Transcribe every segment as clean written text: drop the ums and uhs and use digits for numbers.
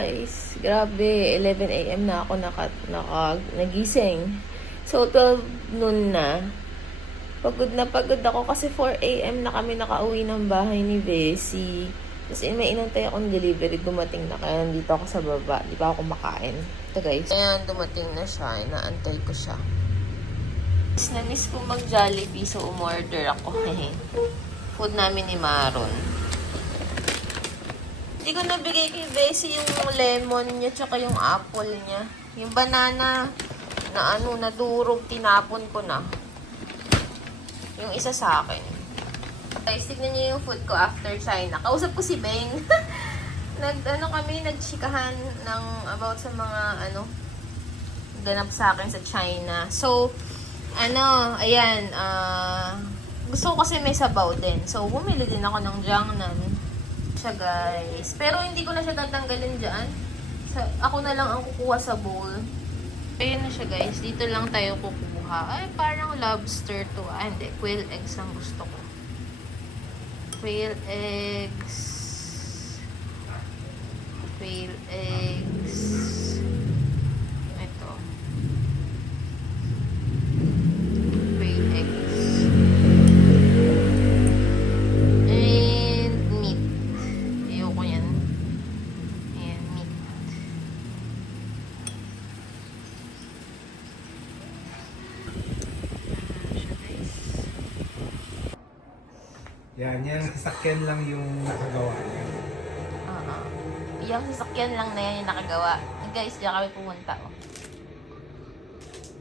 guys. Grabe, 11 a.m. na ako nagising. So, 12 noon na. Pagod na pagod ako kasi 4 a.m. na kami nakauwi ng bahay ni Bessie. Tapos may inantay akong delivery. Dumating na kaya nandito ako sa baba. Di pa ako makain. Ito guys. Ayan, dumating na siya. Inaantay ko siya. Na-miss ko mag-Jollibee so umorder ako. Food namin ni Maron. Hindi ko nabigay kay Bessie yung lemon niya tsaka yung apple niya. Yung banana na nadurog, tinapon ko na. Yung isa sa akin. Guys, tignan niyo yung food ko after China. Kausap ko si Beng. Nagchikahan ng about sa mga ganap sa akin sa China. So, ayan, gusto ko kasi may sabaw din. So, bumili din ako ng Jiangnan. Siya guys. Pero hindi ko na siya tatanggalin dyan. Ako na lang ang kukuha sa bowl. Ayan na siya guys. Dito lang tayo kukuha. Ay, parang lobster to. Hindi. Quail eggs ang gusto ko. Quail eggs. Quail eggs. Ito. Quail eggs. And meat. Ayoko yan. Ayan, meat. Yan, yung sasakyan lang yung nakagawa niya. Oo. Yung sasakyan lang na yan yung nakagawa. Guys, diyan kami pumunta. Oh.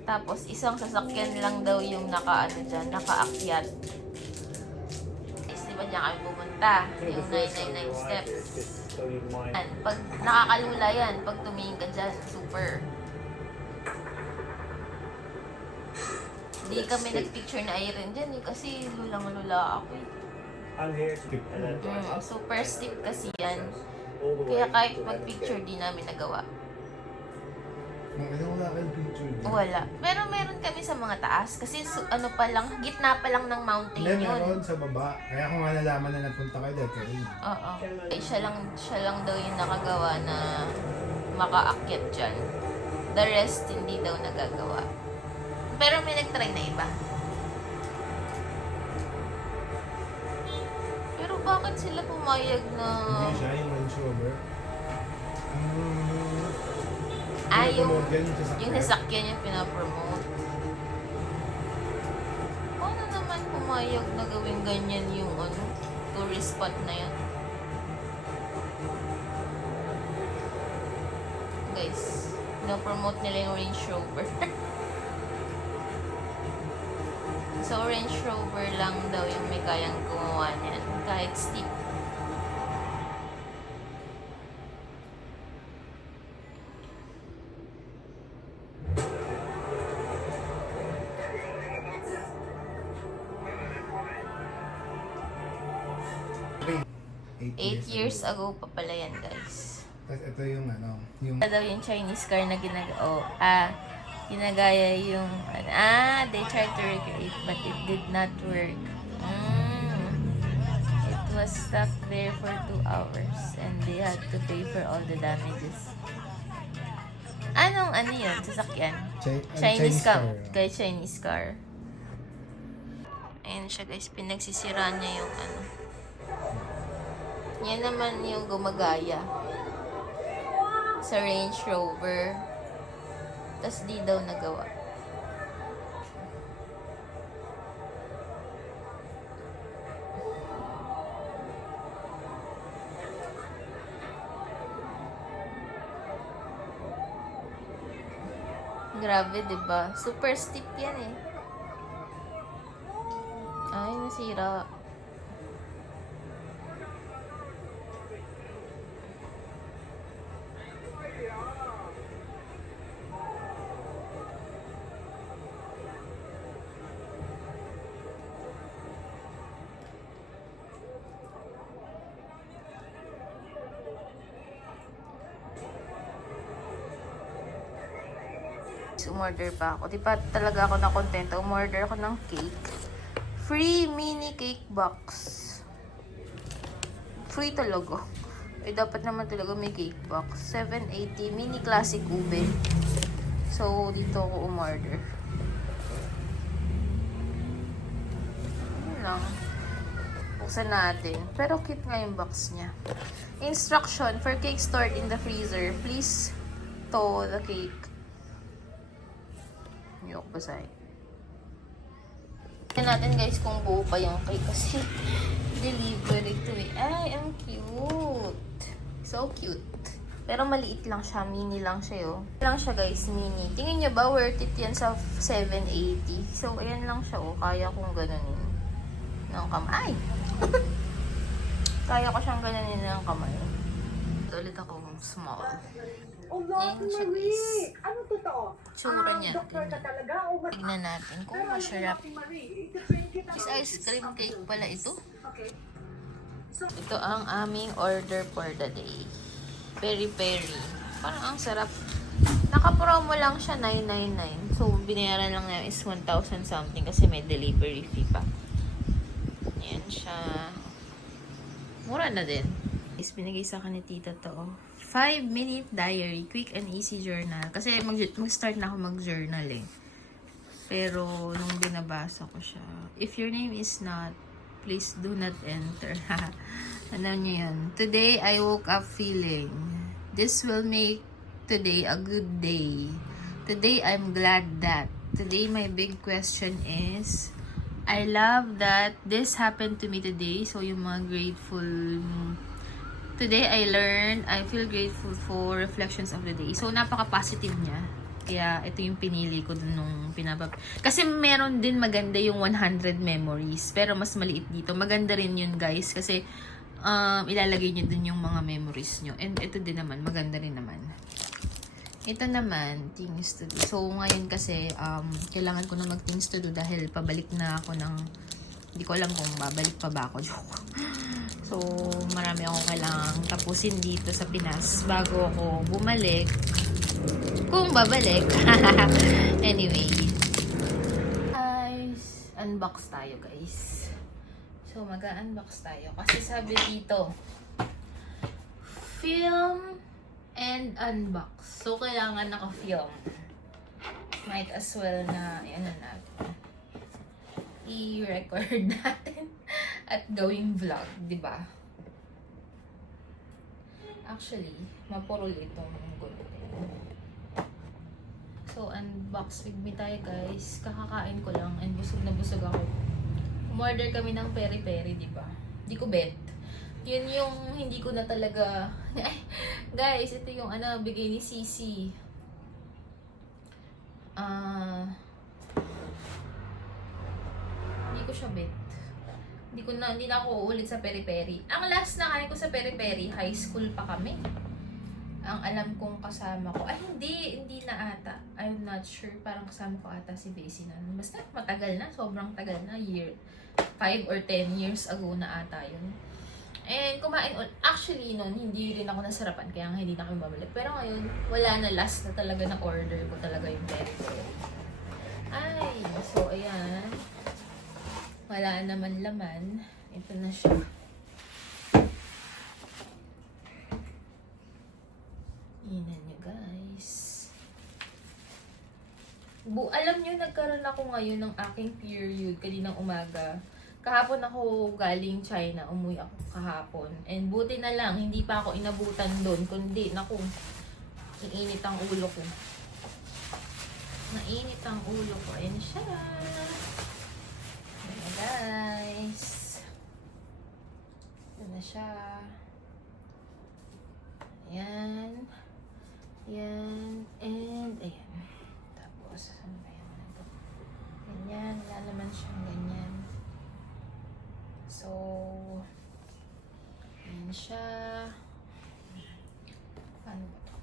Tapos, isang sasakyan lang daw yung nakaakyat. Guys, diba diyan kami pumunta? Yung 999 steps. Pag nakakalula yan, pag tumingin ka dyan, super. Hindi kami nagpicture na Iron dyan kasi lulang-lula ako eh. Super steep kasi yan. Kaya kahit mag-picture di namin nagawa. Wala kayong picture dyan? Wala. Pero meron kami sa mga taas. Kasi gitna pa lang ng mountain Hindi, yun. meron sa baba. Kaya kung nalaman na nagpunta kayo, kayo. Oo. Eh, siya lang daw yung nakagawa na makaakyat dyan. The rest, hindi daw nagagawa. Pero may nagtry na iba. Pero bakit sila pumayag na... Hindi siya, yung Range Rover. Yung sasakyan yung pinapromote. Paano naman pumayag na gawin ganyan yung tourist spot na yan? Guys, pinapromote nila yung Range Rover. So, Range Rover lang daw yung may kayang gumawa niyan. Kahit steep. Eight years ago pa pala yan, guys. Tapos ito yung yung... Ito daw yung Chinese car na ginagaya yung, they tried to recreate but it did not work. It was stuck there for 2 hours and they had to pay for all the damages. Anong yun? Sasakyan? Chinese car. Kay Chinese car. Ayan siya guys, pinagsisiraan niya yung Yan naman yung gumagaya sa Range Rover. Tas di daw nagawa. Grabe, diba? Super steep yan eh. Ay, nasira. Umorder pa ako. Di pa talaga ako na-contento. Umorder ako ng cake. Free mini cake box. Free talaga. Eh, dapat naman talaga may cake box. 780 mini classic ube. So, dito ako umorder. Yun lang. Buksan natin. Pero cute nga yung box niya. Instruction, for cake stored in the freezer, please thaw the cake. Hindi ako basahin. Tignan natin guys kung buo pa yung cake kasi delivery to eh. Ay, ang cute. So cute. Pero maliit lang siya. Mini lang siya yun. Lang siya guys, mini. Tingin nyo ba worth it yan sa 780? So, ayan lang siya oh. Kaya kong ganonin ng kamay. Kaya ko siyang ganonin ng kamay. Ito ulit ako small. Oh, Lord Ayan siya, Marie! guys. Ano totoo? Tsura niya. Doktor ka talaga? O mas... Tignan natin kung Pero alam mo, masarap. Ate Marie, iti-train kita. Is ice cream cake pala ito. Okay. So, Ito ang aming order for the day. Peri-peri. Parang ang sarap. Naka-promo lang siya, 999. So, binayaran lang namin is 1,000 something kasi may delivery fee pa. Ayan siya. Mura na din. Is binigay sa akin ni tita to. 5-minute diary. Quick and easy journal. Kasi mag-start na ako mag-journal eh. Pero, nung binabasa ko siya, if your name is not, please do not enter. Ano niya yun? Today, I woke up feeling, this will make today a good day. Today, I'm glad that. Today, my big question is, I love that this happened to me today. So, yung mga grateful. Today, I learned, I feel grateful for reflections of the day. So, napaka-positive niya. Kaya, ito yung pinili ko dun nung pinabab. Kasi meron din maganda yung 100 memories. Pero mas maliit dito. Maganda rin yun, guys. Kasi, ilalagay nyo dun yung mga memories nyo. And ito din naman, maganda rin naman. Ito naman, things to do. So, ngayon kasi, kailangan ko na mag-things to do dahil pabalik na ako ng, hindi ko alam kung babalik pa ba ako. Joke. So, marami akong kailangang tapusin dito sa Pinas bago ako bumalik. Kung babalik. Anyway. Guys, unbox tayo guys. So, mag-unbox tayo. Kasi sabi dito, film and unbox. So, kailangan naka-film. Might as well na, ano natin, i-record natin at gawing vlog, di ba? Actually, mapurol itong gulo. So, unbox with me tayo guys. Kakakain ko lang and busog na busog ako. Umorder kami ng peri-peri, di ba? Di ko bet. Yun yung hindi ko na talaga... Guys, ito yung bigay ni Sisi. Hindi ko siya bet. Hindi na ako uulit sa peri-peri. Ang last na kain ko sa peri-peri, high school pa kami. Ang alam kong kasama ko, hindi na ata. I'm not sure, parang kasama ko ata si Bessie na. Basta matagal na, sobrang tagal na, 5 or 10 years ago na ata yun. And kumain, actually nun, hindi rin ako nasarapan, kaya hindi na kami babalik. Pero ngayon, wala na, last na talaga na order ko talaga yung peri-peri. Ay, so ayan. Wala naman laman. Ito na siya. Inan nyo guys. Alam nyo, nagkaroon ako ngayon ng aking period kaninang umaga. Kahapon ako galing China. Umuwi ako kahapon. And buti na lang, hindi pa ako inabutan doon. Kundi, naku, nainit ang ulo ko. Nainit ang ulo ko. Ayan siya. Ayan guys. Ayan na siya. Ayan. Ayan. And ayan. Tapos, ano ba yan? Ganyan. Wala naman siyang ganyan. So, ayan siya. Paano ba ito?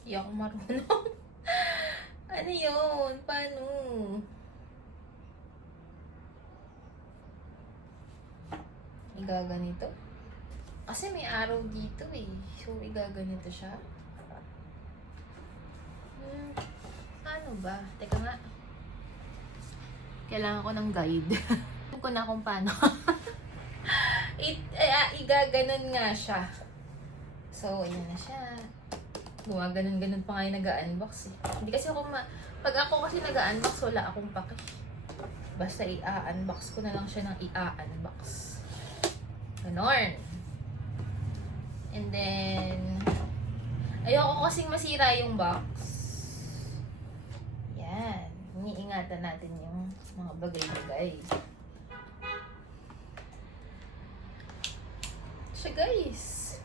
Hindi ako marunong. Ano yun? Paano? Igaganito? Kasi may araw dito eh. So, igaganito siya. Ano ba? Teka nga. Kailangan ko ng guide. Alam ko na kung paano. Igaganon nga siya. So, ayan na siya. Gumaganon-ganon pa nga yung nag-unbox eh. Hindi kasi ako pag ako kasi nag-unbox, wala akong pake. Basta i-unbox ko na lang siya ng i-unbox. Ganon. And then, ayoko kasing masira yung box. Yan. Iniingatan natin yung mga bagay-bagay. Siya guys.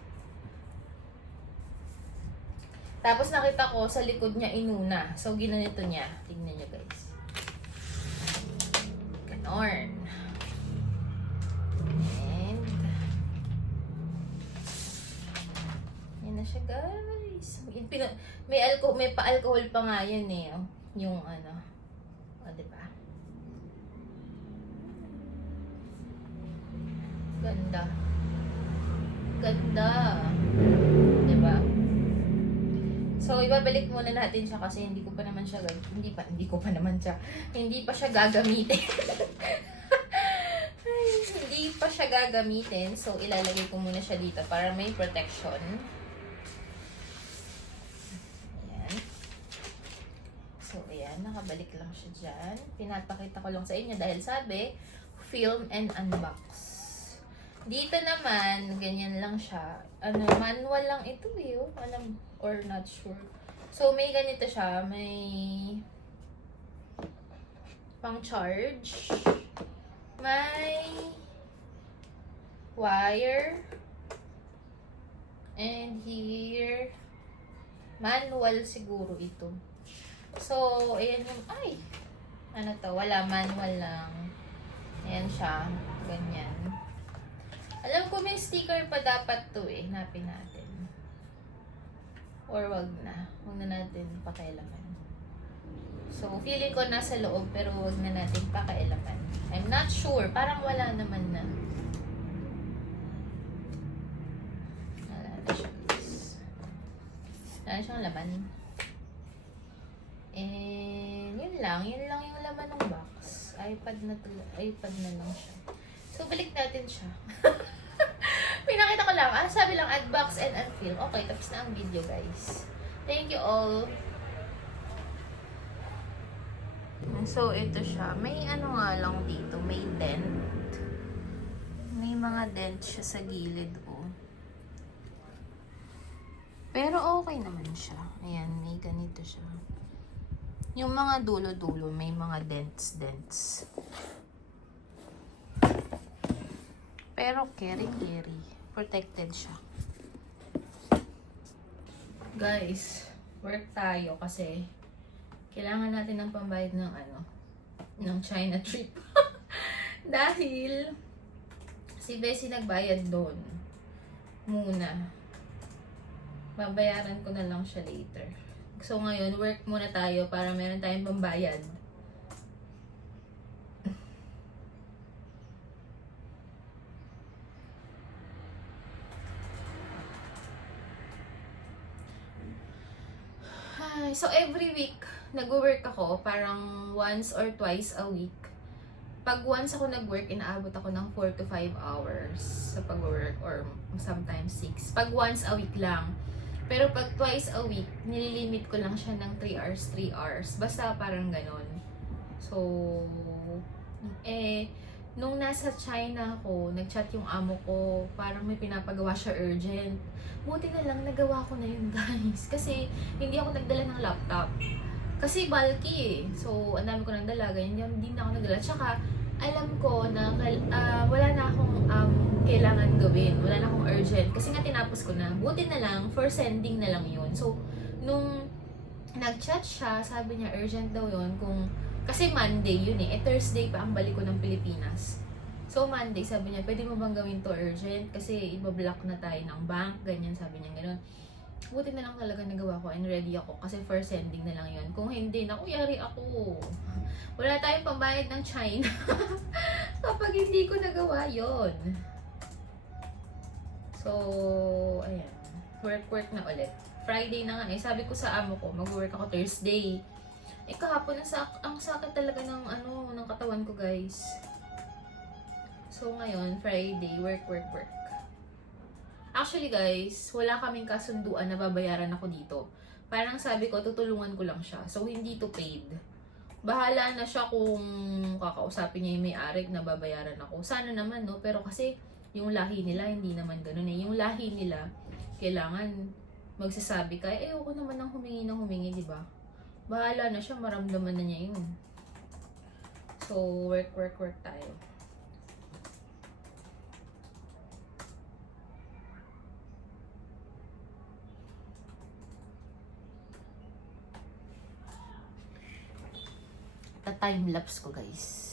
Tapos nakita ko sa likod niya inuna. So, ginanito niya. Tingnan niyo guys. Ganon. And, yan na siya guys. May pa-alcohol pa nga yan eh. Oh. Yung ano. O, diba? Ganda. Ganda. Diba? So, ibabalik muna natin siya kasi hindi ko pa naman siya hindi pa siya gagamitin. Hindi pa siya gagamitin. So, ilalagay ko muna siya dito para may protection. Ayan. So, ayan. Nakabalik lang siya dyan. Pinapakita ko lang sa inyo dahil sabi, film and unbox. Dito naman, ganyan lang siya. Manual lang ito eh. Oh. Alam, or not sure. So, may ganito siya. May pang charge. May wire. And here, manual siguro ito. So, ayan yung, ano to, wala, manual lang. Ayan siya. Ganyan. Alam ko may sticker pa dapat to eh. Hanapin natin. Or wag na. Wag na natin pakialaman. So, feeling ko nasa loob pero wag na natin pakialaman. I'm not sure. Parang wala naman na. Wala na siya guys. Wala na siyang laman. And, yun lang. Yun lang yung laman ng box. iPad na lang siya. So, balik natin siya. Pinakita ko lang. Sabi lang, unbox and unfilm. Okay, tapos na ang video, guys. Thank you all. So, ito siya. May ano nga lang dito. May dent. May mga dent siya sa gilid, oh. Pero okay naman siya. Ayan, may ganito siya. Yung mga dulo-dulo, may mga dents. Pero carry. Protected siya. Guys, work tayo kasi kailangan natin ng pambayad ng China trip. Dahil si Bessie nagbayad doon muna. Babayaran ko na lang siya later. So ngayon, work muna tayo para meron tayong pambayad. So every week, nag-work ako parang once or twice a week. Pag once ako nag-work, inaabot ako ng 4 to 5 hours sa pag-work or sometimes 6. Pag once a week lang. Pero pag twice a week, nililimit ko lang siya ng 3 hours. Basta parang ganon. So, nung nasa China ako, nag-chat yung amo ko, parang may pinapagawa siya urgent. Buti na lang, nagawa ko na yun, guys. Kasi, hindi ako nagdala ng laptop. Kasi bulky eh. So, ang dami ko nang dala, ganyan, hindi na ako nagdala. Tsaka, alam ko na wala na akong kailangan gawin. Wala na akong urgent. Kasi nga tinapos ko na. Buti na lang, for sending na lang yun. So, nung nag-chat siya, sabi niya urgent daw yun. Kasi Monday yun eh. Thursday pa ang balik ko ng Pilipinas. So, Monday, sabi niya, pwede mo bang gawin to urgent? Kasi ibablock na tayo ng bank. Ganyan, sabi niya gano'n. Buti na lang talaga nagawa ko and ready ako. Kasi first sending na lang yun. Kung hindi, yari ako. Wala tayong pambayad ng China. Kapag hindi ko nagawa yon. So, ayan. Work na ulit. Friday na nga eh. Sabi ko sa amo ko, mag-work ako Thursday. Kahapon ang sakit talaga ng ng katawan ko, guys. So, ngayon, Friday, work. Actually, guys, wala kaming kasunduan na babayaran ako dito. Parang sabi ko, tutulungan ko lang siya. So, hindi to paid. Bahala na siya kung kakausapin niya yung may-ari na babayaran ako. Sana naman, no? Pero kasi, yung lahi nila, hindi naman ganun eh. Yung lahi nila, kailangan magsasabi ka, ako naman ang humingi, di ba? Bahala na siya, maramdaman na niya yun. So, work tayo. Ta-time lapse ko, guys.